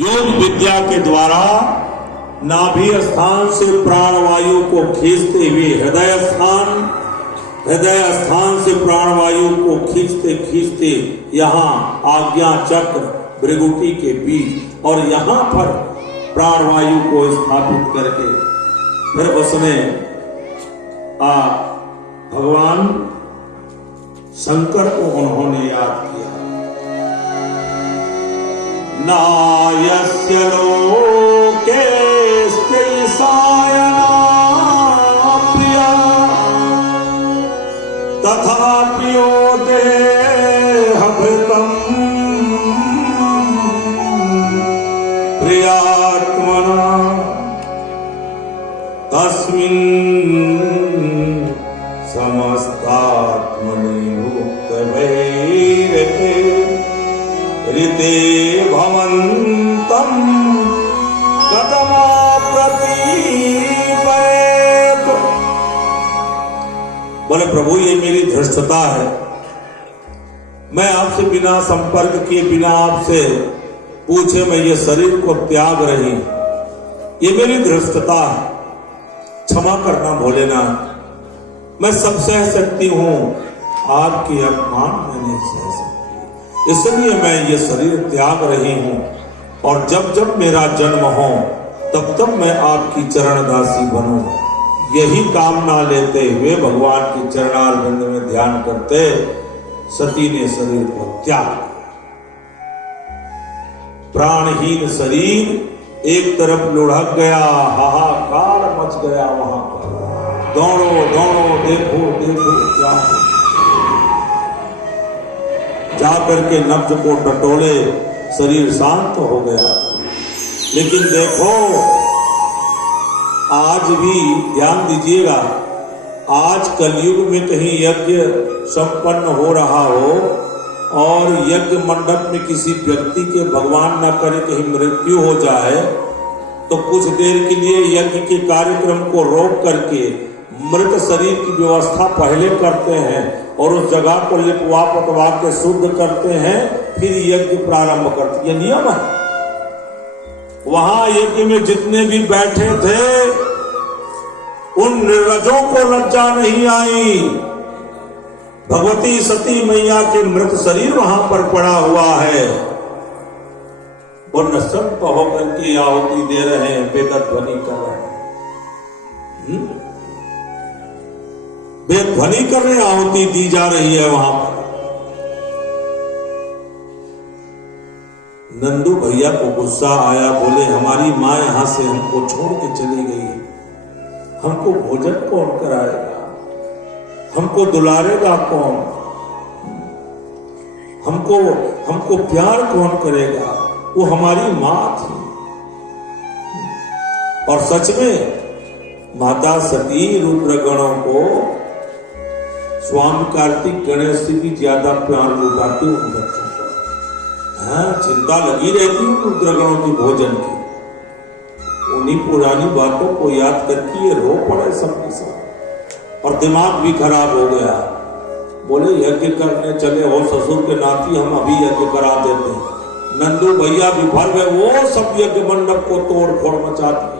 योग विद्या के द्वारा नाभि स्थान से प्राणवायु को खींचते हुए हृदय स्थान से प्राणवायु को खींचते खींचते यहाँ आज्ञा चक्र भृगुटी के बीच और यहाँ पर प्राणवायु को स्थापित करके फिर उसने भगवान शंकर को उन्होंने याद किया। नायस्य लोके सायना प्रिया तथापि देहभृतम् प्रियात्मना तस्मिन् समस्तात्मनि मुक्तवैरते ऋते भवन्तम् कथमाप्रतीपयेत्। बोले प्रभु ये मेरी धृष्टता है, मैं आपसे बिना संपर्क किए बिना आपसे पूछे मैं ये शरीर को त्याग रही, ये मेरी धृष्टता है, क्षमा करना भोलेनाथ। मैं सब सह सकती हूं, आपकी अपमान मैं नहीं सह सकती, इसलिए मैं ये शरीर त्याग रही हूं और जब जब मेरा जन्म हो तब तब मैं आपकी चरणदासी बनूं। यही कामना लेते हुए भगवान की चरणारविंद में ध्यान करते सती ने शरीर को त्याग किया। प्राणहीन शरीर एक तरफ लुढ़क गया, हाहाकार मच गया। वहां पर दौड़ो दौड़ो, देखो देखो क्या जा करके नब्ज को टटोले, शरीर शांत हो गया। लेकिन देखो आज भी ध्यान दीजिएगा, आज कलयुग में कहीं यज्ञ संपन्न हो रहा हो और यज्ञ मंडप में किसी व्यक्ति के भगवान न करे कहीं मृत्यु हो जाए तो कुछ देर के लिए यज्ञ के कार्यक्रम को रोक करके मृत शरीर की व्यवस्था पहले करते हैं और उस जगह को लिपवा पटवा के शुद्ध करते हैं, फिर यज्ञ प्रारंभ करते। ये नियम है। वहां यज्ञ में जितने भी बैठे थे उन निर्लजों को लज्जा नहीं आई। भगवती सती मैया के मृत शरीर वहां पर पड़ा हुआ है और निश्चिंत होकर के आहुति दे रहे हैं, बेदत ध्वनि कर रहे हैं, बेध्वनि करने आहुति दी जा रही है वहां पर। नंदू भैया को गुस्सा आया, बोले हमारी माँ यहां से हमको छोड़ के चली गई, हमको भोजन कौन कराएगा, हमको दुलारेगा कौन, हमको प्यार कौन करेगा, वो हमारी माँ थी। और सच में माता सती रुद्रगणों को स्वामी कार्तिक गणेश से भी ज्यादा प्यार लुटाते उन बच्चों को। हाँ, चिंता लगी रहती है रुद्रगणों की भोजन की। उन्हीं पुरानी बातों को याद करके ये रो पड़े सबके साथ और दिमाग भी खराब हो गया। बोले यज्ञ करने चले हो ससुर के नाती, हम अभी यज्ञ करा देते हैं। नंदू भैया विफल गए, वो सब यज्ञ मंडप को तोड़ फोड़ मचा दिए।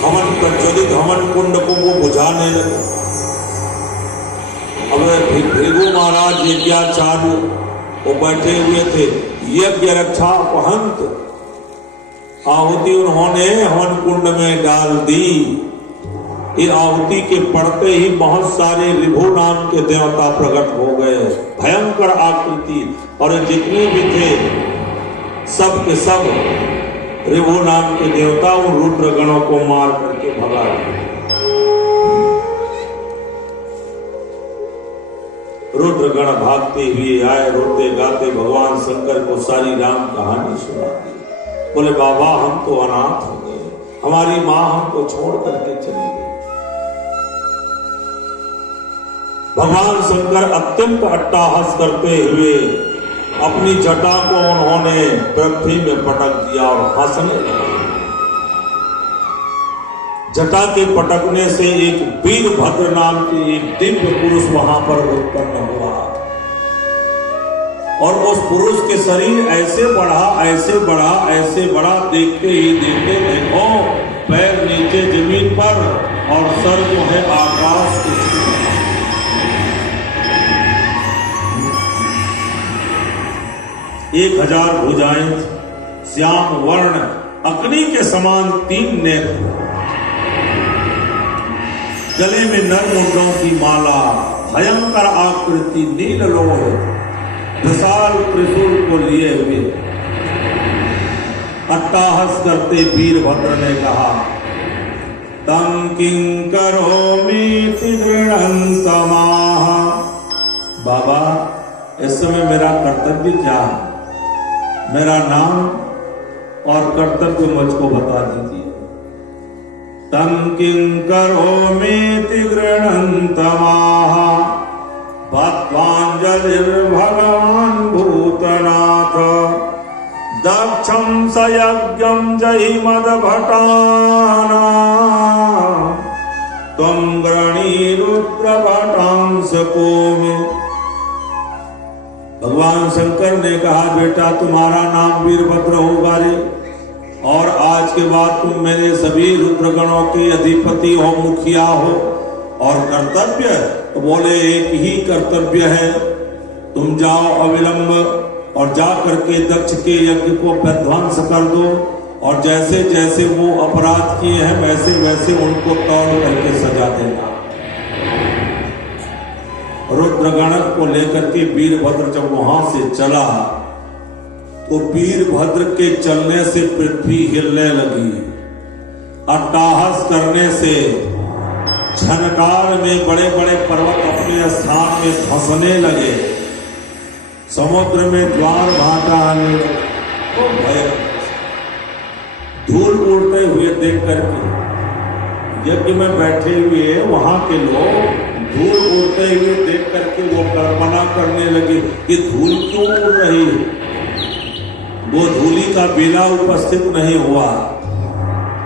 हवन प्रज्वलित हवन कुंड को वो बुझाने लगे। अब भृगु महाराज यज्ञाचार्य वो बैठे हुए थे, यज्ञ रक्षा उपहंत आहुति उन्होंने हवन कुंड में डाल दी। ये आहुति के पड़ते ही बहुत सारे रिभु नाम के देवता प्रकट हो गए, भयंकर आकृति, और जितने भी थे सब के सब रिभु नाम के देवता उन रुद्रगणों को मार करके भगा दिए। रुद्रगण भागते हुए आए, रोते गाते भगवान शंकर को सारी राम कहानी सुना दी। बोले बाबा हम तो अनाथ हो गए, हमारी माँ हमको छोड़ करके चली गई। भगवान शंकर अत्यंत अट्टहास करते हुए अपनी जटा को उन्होंने पृथ्वी में पटक दिया और हंसने लगे। जटा के पटकने से एक वीरभद्र नाम के एक दिव्य पुरुष वहां पर उत्पन्न हुआ। और उस पुरुष के शरीर ऐसे बढ़ा, ऐसे बढ़ा, ऐसे बढ़ा, देखते ही देखते देखो पैर नीचे जमीन पर और सर जो है आकाश को छू रहा। 1000 भुजाएं, श्याम वर्ण अग्नि के समान 3 नेत्र, गले में नरमुंडों की माला, भयंकर आकृति, नील लोह, विशाल त्रिशूल को लिए हुए अट्टहास करते वीरभद्र ने कहा, तम किंकरोमीति गृह्णन्तमाः। बाबा, इस समय मेरा कर्तव्य क्या है? मेरा नाम और कर्तव्य मुझको बता दीजिए। तम किंकरोमीति गृह्णन्तमाः भगवान भूतनाथ दक्षं सयज्ञं जहिमदभटाना त्वं गृणीरुद्रभटांसको मे। भगवान शंकर ने कहा, बेटा तुम्हारा नाम वीरभद्र होगा रे, और आज के बाद तुम मेरे सभी रुद्रगणों के अधिपति हो, मुखिया हो। और कर्तव्य तो बोले एक ही कर्तव्य है, तुम जाओ अविलंब और जा करके दक्ष के यज्ञ को विध्वंस कर दो, और जैसे जैसे वो अपराध किए हैं वैसे वैसे उनको तौल करके सजा देना। रुद्रगण को लेकर के वीरभद्र जब वहां से चला तो वीरभद्र के चलने से पृथ्वी हिलने लगी, अट्टहास करने से झनकार में बड़े बड़े पर्वत अपने स्थान में धंसने लगे, समुद्र में ज्वार भाटा आने लगे। धूल उड़ते हुए देख करके यज्ञ में बैठे हुए वहां के लोग धूल उड़ते हुए देख करके वो कल्पना करने लगे कि धूल क्यों उड़ रही है। वो धूली का बेला उपस्थित नहीं हुआ,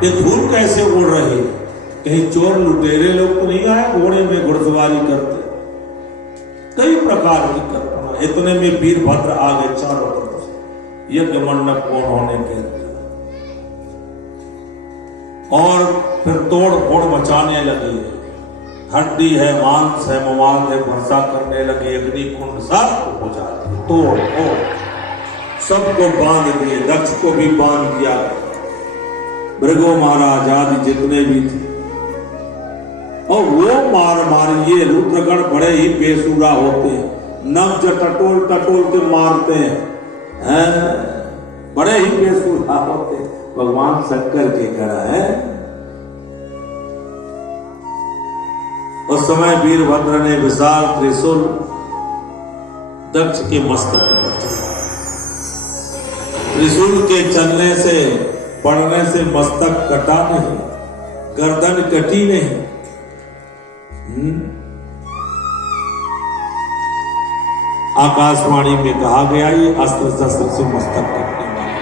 ये धूल कैसे उड़ रही है? कहीं चोर लुटेरे लोग तो नहीं आए घोड़े में घुड़सवारी करते? कई प्रकार की कल्पना। इतने में वीरभद्र आ गए चारों तरफ से, यज्ञ मंडप को उन्होंने घेर लिया और फिर तोड़ फोड़ मचाने लगे। हड्डी है, मांस है, मवाद है, वर्षा करने लगे, अग्नि कुंड सब हो जाते, तोड़ फोड़ सबको बांध दिए, दक्ष को भी बांध दिया, भृगु महाराज आदि जितने भी थे। और वो मार ये रुद्रगण बड़े ही बेसुरा होते हैं, नब्ज टटोल टटोल के मारते हैं, बड़े ही बेसुरा होते हैं। भगवान शंकर के गण है। उस समय वीरभद्र ने विशाल त्रिशूल दक्ष के मस्तक पर चढ़ाया। त्रिशूल के चलने से, पड़ने से मस्तक कटा नहीं, गर्दन कटी नहीं। आकाशवाणी में कहा गया ये अस्त्र शस्त्र से मस्तक कटने वाला।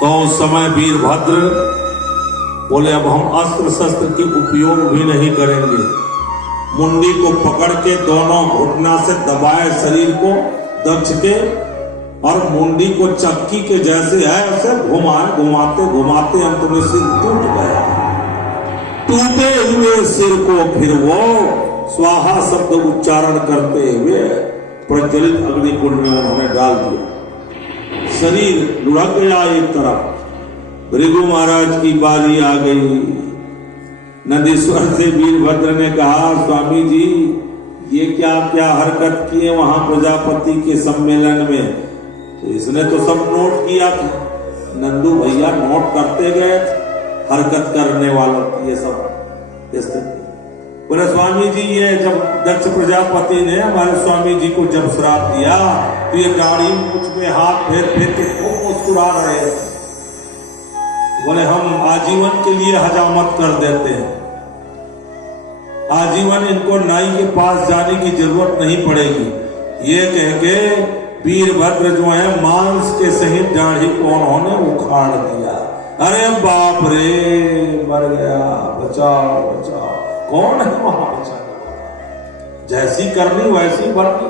तो उस समय वीरभद्र बोले, अब हम अस्त्र शस्त्र के उपयोग भी नहीं करेंगे। मुंडी को पकड़ के दोनों घुटना से दबाए शरीर को दक्ष के, और मुंडी को चक्की के जैसे है ऐसे घुमाए, घुमाते घुमाते अंत में सिर टूट गया। टूटे हुए सिर को फिर वो स्वाहा शब्द उच्चारण करते हुए प्रज्वलित अग्निकुंड में उन्होंने डाल दिया। शरीर लुढ़क गया एक तरफ। भृगु महाराज की बारी आ गई। नंदीश्वर से वीरभद्र ने कहा, स्वामी जी ये क्या क्या हरकत किए वहां प्रजापति के सम्मेलन में? तो इसने तो सब नोट किया था। नंदू भैया नोट करते गए, हरकत करने वालों की ये सब स्थिति। बोले, स्वामी जी ये जब दक्ष प्रजापति ने हमारे स्वामी जी को जब श्राप दिया तो ये गाड़ी मुझ में हाथ फेर फेर के खूब मुस्कुरा रहे हैं। बोले, हम आजीवन के लिए हजामत कर देते हैं, आजीवन इनको नाई के पास जाने की जरूरत नहीं पड़ेगी। ये कह के वीरभद्र जो है मांस के सहित दाढ़ी को उन्होंने उखाड़ दिया। अरे बाप रे, मर गया, बचाओ बचाओ। कौन है वहां बचाने वाला? जैसी करनी वैसी बढ़नी।